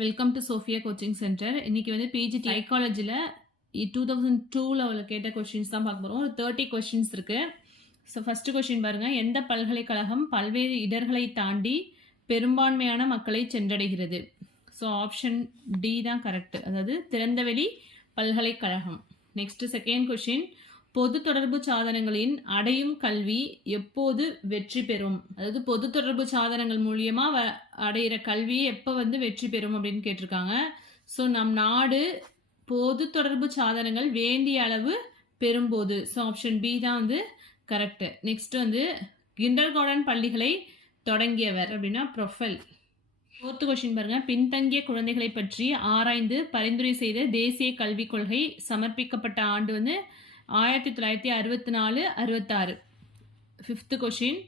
Welcome to Sophia coaching centre. இன்னைக்கு வந்து PG சைக்காலஜியில் 2002 கேட்ட கொஷின்ஸ் தான் பார்க்க போகிறோம். ஒரு 30 கொஷின்ஸ் இருக்கு. ஸோ ஃபர்ஸ்ட் கொஷின் பாருங்க, எந்த பல்கலைக்கழகம் பல்வேறு இடர்களை தாண்டி பெரும்பான்மையான மக்களை சென்றடைகிறது? ஸோ ஆப்ஷன் டி தான் கரெக்ட், அதாவது திறந்தவெளி பல்கலைக்கழகம். நெக்ஸ்ட் செகண்ட் கொஷின், பொது தொடர்பு சாதனங்களின் அடையும் கல்வி எப்போது வெற்றி பெறும்? அதாவது பொது தொடர்பு சாதனங்கள் மூலியமா அடையிற கல்வி எப்போ வந்து வெற்றி பெறும் அப்படின்னு கேட்டிருக்காங்க. ஸோ நம் நாடு பொது தொடர்பு சாதனங்கள் வேண்டிய அளவு பெறும்போது. ஸோ ஆப்ஷன் பி தான் வந்து கரெக்ட். நெக்ஸ்ட் வந்து கிண்டர் கார்டன் பள்ளிகளை தொடங்கியவர் அப்படின்னா ப்ரொஃபெல். ஃபோர்த்து கொஸ்டின் பாருங்க, பின்தங்கிய குழந்தைகளை பற்றி ஆராய்ந்து பரிந்துரை செய்த தேசிய கல்விக் கொள்கை சமர்ப்பிக்கப்பட்ட ஆண்டு வந்து 1964-66. ஃபிஃப்த்து கொஷின்,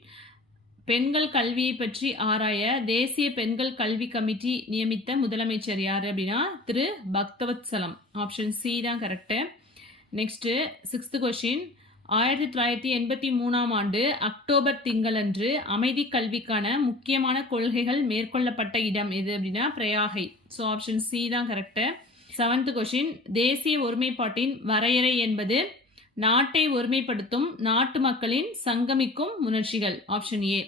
பெண்கள் கல்வியை பற்றி ஆராய தேசிய பெண்கள் கல்வி கமிட்டி நியமித்த முதலமைச்சர் யார் அப்படின்னா திரு பக்தவத்சலம். ஆப்ஷன் சி தான் கரெக்டு. நெக்ஸ்ட்டு சிக்ஸ்த்து கொஷின், 1983 ஆண்டு அக்டோபர் திங்களன்று அமைதி கல்விக்கான முக்கியமான கொள்கைகள் மேற்கொள்ளப்பட்ட இடம் எது அப்படின்னா பிரயாகை. ஸோ ஆப்ஷன் சி தான் கரெக்டு. செவன்த் கொஷின், தேசிய ஒருமைப்பாட்டின் வரையறை என்பது நாட்டை ஒருமைப்படுத்தும் நாட்டு மக்களின் சங்கமிக்கும் உணர்ச்சிகள். Option A.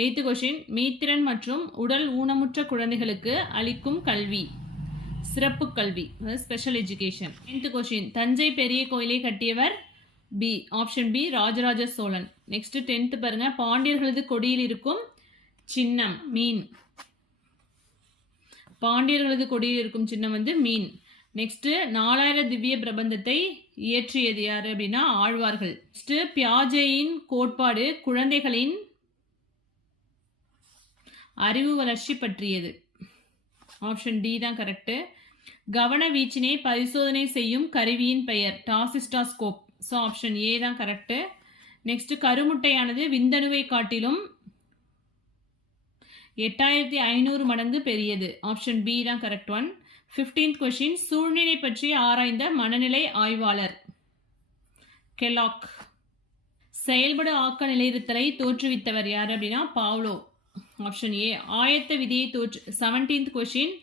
எய்த்து கொஷின், மீத்திறன் மற்றும் உடல் ஊனமுற்ற குழந்தைகளுக்கு அளிக்கும் கல்வி சிறப்பு கல்வி, special education. 10th question, Thanjai பெரிய கோயிலை கட்டியவர் B. Option B Rajaraja Cholan. Next 10th பாருங்க, பாண்டியர்களது கொடியில் இருக்கும் சின்னம் மீன். பாண்டியர்களது கொடியில் இருக்கும் சின்னம் வந்து மீன். நெக்ஸ்ட் 4000 திவ்ய பிரபந்தத்தை இயற்றியது யாரு அப்படின்னா ஆழ்வார்கள். நெக்ஸ்ட் பியாஜேயின் கோட்பாடு குழந்தைகளின் அறிவு வளர்ச்சி பற்றியது. ஆப்ஷன் டி தான் கரெக்ட். கவன வீச்சினை பரிசோதனை செய்யும் கருவியின் பெயர் டாசிஸ்டாஸ்கோப். ஸோ ஆப்ஷன் ஏ தான் கரெக்ட். நெக்ஸ்ட் கருமுட்டையானது விந்தணுவை காட்டிலும் 8500 மடங்கு பெரியது. ஆப்ஷன் பி தான் கரெக்ட் ஒன். 15th கொஷின், சூழ்நிலை பற்றி ஆராய்ந்த மனநிலை ஆய்வாளர் கெலாக். செயல்படு ஆக்க நிலையிருத்தலை தோற்றுவித்தவர் யார் அப்படின்னா பாவ்லோ. Option A. ஆயத்த விதியை 17th கொஷின்,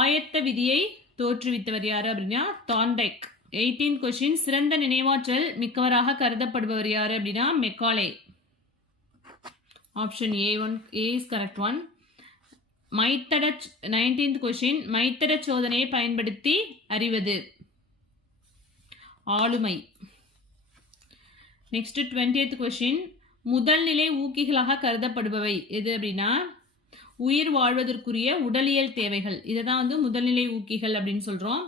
ஆயத்த விதியை தோற்றுவித்தவர் யார் அப்படின்னா தார்ண்டைக். 18th கொஷின், சிறந்த நினைவாற்றல் மிக்கவராக கருதப்படுபவர் யார் அப்படின்னா Macaulay. Option A one, A is correct one. 19th question, மைத்தட சோதனையை பயன்படுத்தி அறிவது ஆளுமை. நெக்ஸ்ட் 20th கொஷின், முதல் நிலை ஊக்கிகளாக கருதப்படுபவை எது அப்படின்னா உயிர் வாழ்வதற்குரிய உடலியல் தேவைகள். இதை தான் வந்து முதல்நிலை ஊக்கிகள் அப்படின்னு சொல்கிறோம்.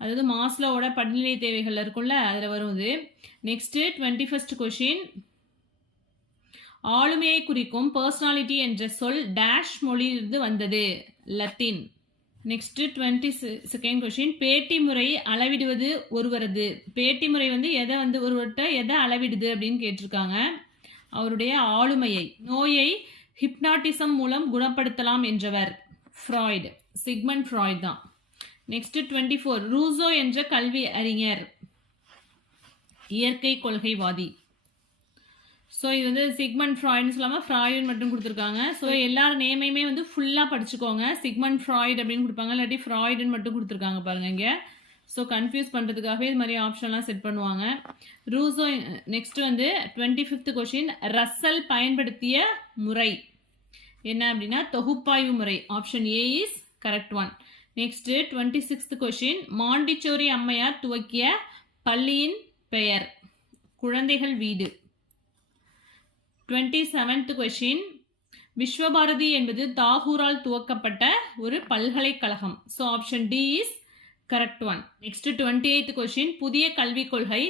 அதாவது மாஸ்லோவோட படிநிலை தேவைகள் இருக்கும்ல, அதில் வரும் இது. நெக்ஸ்ட் 21st கொஷின், ஆளுமையை குறிக்கும் பர்சனாலிட்டி என்ற சொல் டேஷ் மொழியிலிருந்து வந்தது லத்தீன். நெக்ஸ்ட் 22nd கொஷின், பேட்டி முறை அளவிடுவது ஒருவரது. பேட்டி முறை வந்து எதை வந்து ஒருவர்கிட்ட எதை அளவிடுது அப்படின்னு கேட்டிருக்காங்க. அவருடைய ஆளுமையை. நோயை ஹிப்னாட்டிசம் மூலம் குணப்படுத்தலாம் என்றவர் ஃப்ராய்டு, சிக்மண்ட் ஃப்ராய்டு தான். நெக்ஸ்ட் 24, ரூசோ என்ற கல்வி அறிஞர் இயற்கை கொள்கைவாதி. ஸோ இது வந்து சிக்மண்ட் ஃப்ராய்டுன்னு சொல்லாமல் ஃப்ராய்டுன்னு மட்டும் கொடுத்துருக்காங்க. ஸோ எல்லார் நேமையுமே வந்து ஃபுல்லாக படிச்சுக்கோங்க. சிக்மண்ட் ஃப்ராய்டு அப்படின்னு கொடுப்பாங்க, இல்லாட்டி ஃப்ராய்டுன்னு மட்டும் கொடுத்துருக்காங்க பாருங்க இங்கே. ஸோ கன்ஃபியூஸ் பண்ணுறதுக்காகவே இது மாதிரி ஆப்ஷன்லாம் செட் பண்ணுவாங்க. ரூசோ. நெக்ஸ்ட் வந்து 25th கொஷின், ரஸ்ஸல் பயன்படுத்திய முறை என்ன அப்படின்னா தொகுப்பாய்வு முறை. Option A is correct one. Next 26th question, Montessori அம்மையார் துவக்கிய பள்ளியின் பெயர் குழந்தைகள் வீடு. 27th கொஷின், விஸ்வபாரதி என்பது தாகூரால் துவக்கப்பட்ட ஒரு பல்கலைக்கழகம். So option D is correct one. Next 28th question, புதிய கல்விக் கொள்கை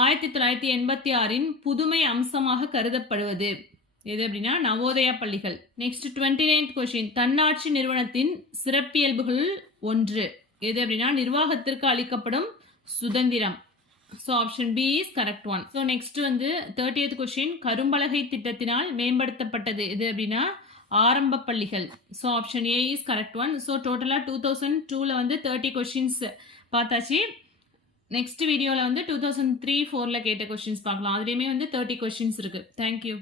1986 புதுமை அம்சமாக கருதப்படுவது எது அப்படின்னா நவோதயா பள்ளிகள். நெக்ஸ்ட் 29th கொஷின், தன்னாட்சி நிறுவனத்தின் சிறப்பியல்புகள் ஒன்று எது அப்படின்னா நிர்வாகத்திற்கு அளிக்கப்படும் சுதந்திரம். So option B is correct one. So next வந்து 30th கொஷின், கரும்பலகை திட்டத்தினால் மேம்படுத்தப்பட்டது எது அப்படின்னா ஆரம்ப பள்ளிகள். So option A is correct one. So டோட்டலாக 2002 வந்து 30 கொஷின்ஸ் பார்த்தாச்சு. நெக்ஸ்ட் வீடியோவில் வந்து 2003-04 கேட்ட கொஷின்ஸ் பார்க்கலாம். அதுலேயுமே வந்து 30 கொஷின்ஸ் இருக்குது. தேங்க்யூ.